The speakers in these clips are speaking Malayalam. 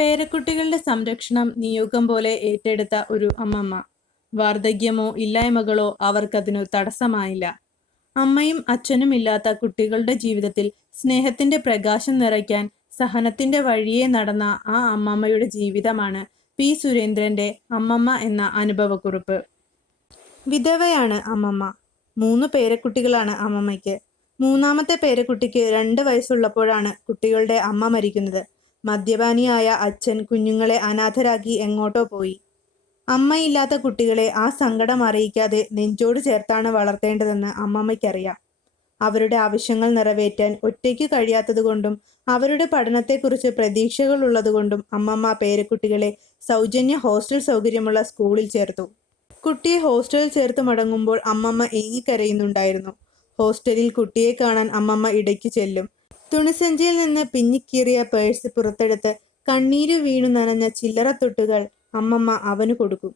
പേരക്കുട്ടികളുടെ സംരക്ഷണം നിയോഗം പോലെ ഏറ്റെടുത്ത ഒരു അമ്മമ്മ. വാർദ്ധക്യമോ ഇല്ലായ്മകളോ അവർക്കതിനു തടസ്സമായില്ല. അമ്മയും അച്ഛനും ഇല്ലാത്ത കുട്ടികളുടെ ജീവിതത്തിൽ സ്നേഹത്തിന്റെ പ്രകാശം നിറയ്ക്കാൻ സഹനത്തിന്റെ വഴിയെ നടന്ന ആ അമ്മമ്മയുടെ ജീവിതമാണ് പി. സുരേന്ദ്രന്റെ അമ്മമ്മ എന്ന അനുഭവക്കുറിപ്പ്. വിധവയാണ് അമ്മമ്മ. മൂന്ന് പേരക്കുട്ടികളാണ് അമ്മമ്മയ്ക്ക്. മൂന്നാമത്തെ പേരക്കുട്ടിക്ക് രണ്ട് വയസ്സുള്ളപ്പോഴാണ് കുട്ടികളുടെ അമ്മ മരിക്കുന്നത്. മദ്യപാനിയായ അച്ഛൻ കുഞ്ഞുങ്ങളെ അനാഥരാക്കി എങ്ങോട്ടോ പോയി. അമ്മയില്ലാത്ത കുട്ടികളെ ആ സങ്കടം അറിയിക്കാതെ നെഞ്ചോട് ചേർത്താണ് വളർത്തേണ്ടതെന്ന് അമ്മമ്മയ്ക്കറിയാം. അവരുടെ ആവശ്യങ്ങൾ നിറവേറ്റാൻ ഒറ്റയ്ക്ക് കഴിയാത്തതുകൊണ്ടും അവരുടെ പഠനത്തെക്കുറിച്ച് പ്രതീക്ഷകൾ ഉള്ളതുകൊണ്ടും അമ്മമ്മ പേരക്കുട്ടികളെ സൗജന്യ ഹോസ്റ്റൽ സൗകര്യമുള്ള സ്കൂളിൽ ചേർത്തു. കുട്ടിയെ ഹോസ്റ്റലിൽ ചേർത്ത് മടങ്ങുമ്പോൾ അമ്മമ്മ ഏങ്ങിക്കരയുന്നുണ്ടായിരുന്നു. ഹോസ്റ്റലിൽ കുട്ടിയെ കാണാൻ അമ്മമ്മ ഇടയ്ക്ക് ചെല്ലും. തുണിസഞ്ചിയിൽ നിന്ന് പിന്നിക്കീറിയ പേഴ്സ് പുറത്തെടുത്ത് കണ്ണീര് വീണു നനഞ്ഞ ചില്ലറത്തൊട്ടുകൾ അമ്മമ്മ അവന് കൊടുക്കും.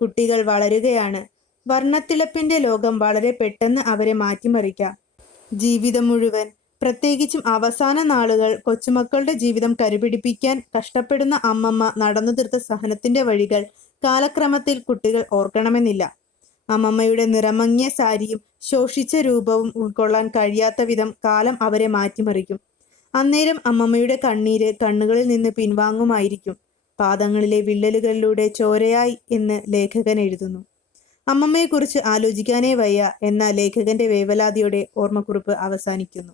കുട്ടികൾ വളരുകയാണ്. വർണത്തിളപ്പിന്റെ ലോകം വളരെ പെട്ടെന്ന് അവരെ മാറ്റിമറിക്കാം. ജീവിതം മുഴുവൻ പ്രത്യേകിച്ചും അവസാന നാളുകൾ കൊച്ചുമക്കളുടെ ജീവിതം കരുപിടിപ്പിക്കാൻ കഷ്ടപ്പെടുന്ന അമ്മമ്മ നടന്നു തീർത്ത സഹനത്തിന്റെ വഴികൾ കാലക്രമത്തിൽ കുട്ടികൾ ഓർക്കണമെന്നില്ല. അമ്മമ്മയുടെ നിറമങ്ങിയ സാരിയും ശോഷിച്ച രൂപവും ഉൾക്കൊള്ളാൻ കഴിയാത്ത വിധം കാലം അവരെ മാറ്റിമറിക്കും. അന്നേരം അമ്മമ്മയുടെ കണ്ണീര് കണ്ണുകളിൽ നിന്ന് പിൻവാങ്ങുമായിരിക്കും. പാദങ്ങളിലെ വിള്ളലുകളിലൂടെ ചോരയായി എന്ന് ലേഖകൻ എഴുതുന്നു. അമ്മമ്മയെക്കുറിച്ച് ആലോചിക്കാനേ വയ്യ എന്ന ലേഖകന്റെ വേവലാതിയോടെ ഓർമ്മക്കുറിപ്പ് അവസാനിക്കുന്നു.